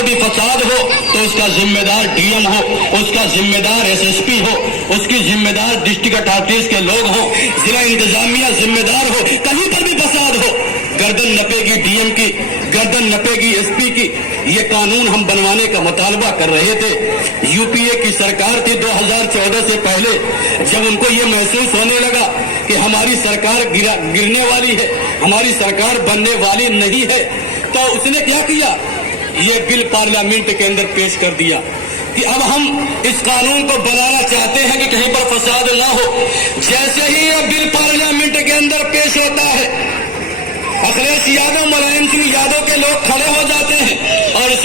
پر بھی فساد ہو تو اس کا ذمہ دار ڈی ایم ہو، اس کا ذمہ دار ایس ایس پی ہو، اس کی ذمہ دار ڈسٹرکٹ اتھارٹیز کے لوگ ہوں، ضلع انتظامیہ ذمہ دار ہو، کہیں پر بھی فساد ہو گردن نپے گی ڈی ایم کی، گردن نپے گی ایس پی کی۔ یہ قانون ہم بنوانے کا مطالبہ کر رہے تھے۔ یو پی اے کی سرکار تھی 2014 سے پہلے، جب ان کو یہ محسوس ہونے لگا کہ ہماری سرکار گرنے والی ہے، ہماری سرکار بننے والی نہیں ہے، تو اس نے کیا کیا؟ یہ بل پارلیمنٹ کے اندر پیش کر دیا کہ اب ہم اس قانون کو بنانا چاہتے ہیں کہ کہیں پر فساد نہ ہو۔ جیسے ہی یہ بل پارلیمنٹ کے اندر پیش ہوتا ہے، اکھلیش یادو، ملائم سنگھ یادو کے لوگ کھڑے ہو جاتے ہیں اور اس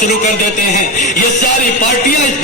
شروع کر دیتے ہیں۔ یہ ساری پارٹیاں اس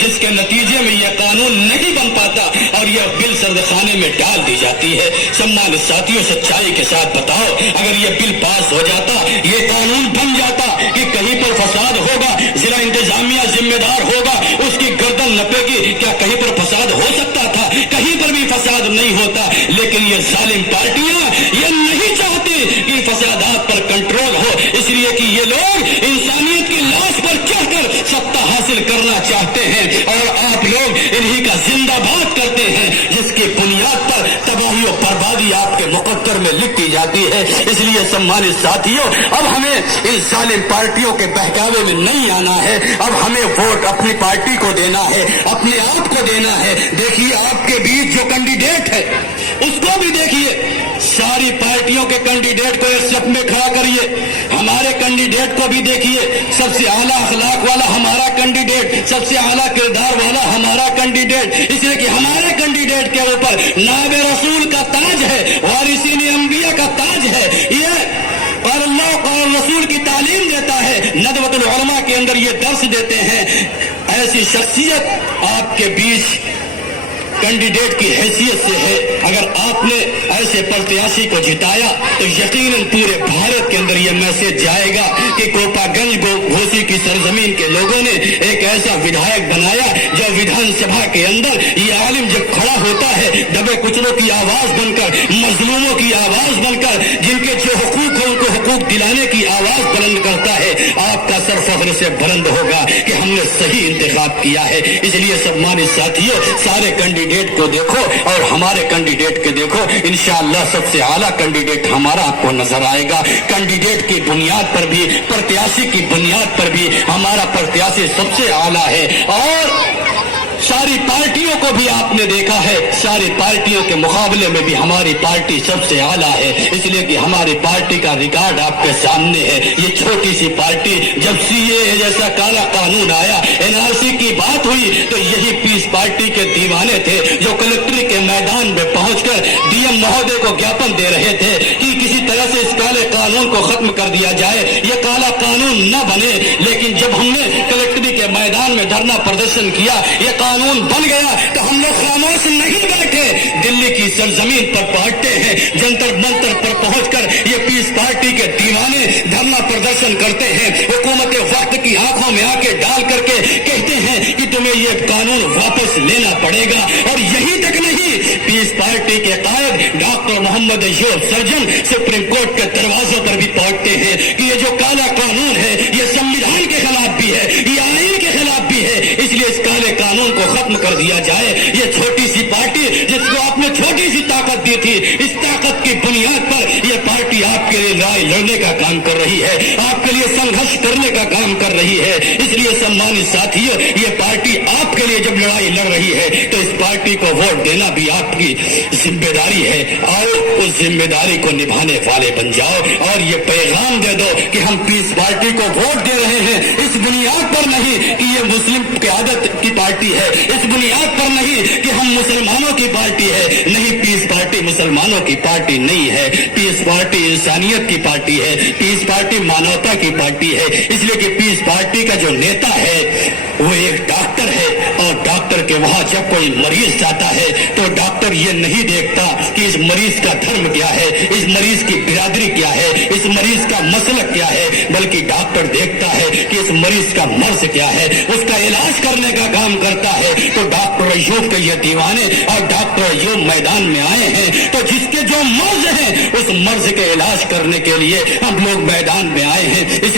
جس کے نتیجے میں یہ قانون نہیں بن پاتا اور یہ بل سردخانے میں ڈال دی جاتی ہے۔ سمانت ساتھیوں، سچائی کے ساتھ بتاؤ، اگر یہ بل پاس ہو جاتا، یہ قانون بن جاتا کہ کہیں پر فساد ہوگا، ضلع انتظامیہ ذمہ دار ہوگا، اس کی گردن نپے گی، کیا کہیں پر فساد ہو سکتا تھا؟ کہیں پر بھی فساد نہیں ہوتا۔ لیکن یہ ظالم پارٹیاں یہ نہیں چاہتی کہ فسادات پر کنٹرول ہو، اس لیے کہ یہ لوگ انسانیت کی لاش پر چڑھ کر ستا حاصل کرنا چاہتے ہیں اور آپ لوگ انہی کا زندہ باد کرتے ہیں، جس کی بنیاد پر تباہی و بربادی آپ کے مقدر میں لکھی جاتی ہے۔ اس لیے سمانت ساتھیوں، اب ہمیں ان ظالم پارٹیوں کے بہکاوے میں نہیں آنا ہے، اب ہمیں ووٹ اپنی پارٹی کو دینا ہے، اپنے آپ کو دینا ہے۔ دیکھیے آپ کے بیچ جو کینڈیڈیٹ ہے اس کو بھی دیکھیے، ساری پارٹیوں کے کینڈیڈیٹ کو ایک صف میں کھڑا کریے، ہمارے کینڈیڈیٹ کو بھی دیکھیے، سب سے اعلیٰ اخلاق والا ہمارا کینڈیڈیٹ، سب سے اعلیٰ کردار والا ہمارا کینڈیڈیٹ، اس لیے کہ ہمارے کینڈیڈیٹ کے اوپر نائب رسول کا تاج ہے، وارثین انبیاء کا تاج ہے، یہ اور اللہ اور رسول کی تعلیم دیتا ہے، ندوۃ العلماء کے اندر یہ درس دیتے ہیں۔ ایسی شخصیت آپ کے بیچ کینڈیڈیٹ کی حیثیت سے ہے، اگر آپ نے ایسے پرتیاشی کو جتایا تو یقیناً پورے بھارت کے اندر یہ میسج جائے گا کہ کوپا گنج گھوسی کی سرزمین کے لوگوں نے ایک ایسا ودھائک بنایا جو ودھان سبھا کے اندر یہ عالم جب کھڑا ہوتا ہے دبے کچلوں کی آواز بن کر، مظلوموں کی آواز بن کر، جن کے جو حقوق ہیں ان کو حقوق دلانے کی آواز بلند کرتا ہے، آپ کا سر فخر سے بلند ہوگا کہ ہم نے صحیح انتخاب کیا ہے۔ اس لیے سمانت ساتھیوں، سارے کینڈیڈیٹ کو دیکھو اور ہمارے کینڈیڈیٹ کے دیکھو، انشاءاللہ سب سے اعلیٰ کینڈیڈیٹ ہمارا آپ کو نظر آئے گا۔ کینڈیڈیٹ کی بنیاد پر بھی، پرتیاشی کی بنیاد پر بھی ہمارا پرتیاشی سب سے اعلیٰ ہے، اور ساری پارٹیوں کو بھی آپ نے دیکھا ہے، ساری پارٹیوں کے مقابلے میں بھی ہماری پارٹی سب سے اعلیٰ ہے، اس لیے کہ ہماری پارٹی کا ریکارڈ آپ کے سامنے ہے۔ یہ چھوٹی سی پارٹی، جب سی اے جیسا کالا قانون آیا، این آر سی کی بات ہوئی تو یہی پیس پارٹی کے دیوانے تھے جو کلکٹری کے میدان میں پہنچ کر ڈی ایم مہودے کو جاپن دے رہے تھے کہ کسی طرح سے اس کالے قانون کو ختم کر دیا جائے، یہ کالا قانون نہ بنے۔ لیکن جب ہم نے کلکٹری کے میدان میں دھرنا پردرشن کیا، یہ قانون بن گیا تو ہم لوگ خاموش نہیں بیٹھے، دلی کی سرزمین پر پہنچتے ہیں، جنتر منتر پر پہنچ کر یہ پیس پارٹی کے دیوانے دھرنا پردرشن کرتے ہیں، حکومت وقت کی آنکھوں میں آنکھیں ڈال کر کے کہتے ہیں کہ تمہیں یہ قانون واپس لینا پڑے گا۔ اور یہی تک نہیں، پیس پارٹی کے قائد ڈاکٹر محمد ایوب سرجن سپریم کورٹ کے دروازوں پر بھی پہنچتے ہیں کہ یہ جو کالا قانون ہے یہ سمویدھان کے خلاف بھی ہے، یہ آئین کے خلاف بھی ہے، اس لیے اس کالے قانون کو ختم کر دیا جائے۔ یہ چھوٹی سی پارٹی جس کو آپ نے چھوٹی سی طاقت دی تھی، اس طاقت کی بنیاد پر یہ پارٹی آپ کے لیے لڑائی لڑنے کا کام کر رہی ہے، آپ کے لیے سنگھرش کرنے کا کام کر رہی ہے۔ اس لیے سمانت ساتھیوں، یہ پارٹی آپ کے لیے جب لڑائی لڑ رہی ہے تو اس پارٹی کو ووٹ دینا بھی آپ کی ذمہ داری ہے، اور اس ذمہ داری کو نبھانے والے بن جاؤ اور یہ پیغام دے دو کہ ہم پیس پارٹی کو ووٹ دے رہے ہیں اس بنیاد پر نہیں کہ یہ مسلم قیادت کی پارٹی ہے، اس بنیاد پر نہیں کہ ہم مسلمانوں کی پارٹی ہے، نہیں، پیس پارٹی مسلمانوں کی پارٹی نہیں ہے، پیس پارٹی انسانیت کی پارٹی ہے، پیس پارٹی مانوتا کی پارٹی ہے۔ اس لیے کہ پیس پارٹی کا جو نیتا ہے وہ ایک ڈاکٹر ہے، اور ڈاکٹر کے وہاں جب کوئی مریض جاتا ہے تو ڈاکٹر یہ نہیں دیکھتا کہ اس مریض کا دھرم کیا ہے، اس مریض کی برادری کیا ہے، اس مریض کا مسلک کیا ہے، بلکہ ڈاکٹر دیکھتا ہے کہ اس مریض کا مرض کیا ہے، اس کا علاج کرنے کا کام کرتا ہے۔ تو ڈاکٹر ایوب کے یہ دیوانے اور ڈاکٹر ایوب میدان میں آئے ہیں تو جس کے جو مرض ہیں اس مرض کے علاج کرنے کے لیے ہم لوگ میدان میں آئے ہیں۔ اس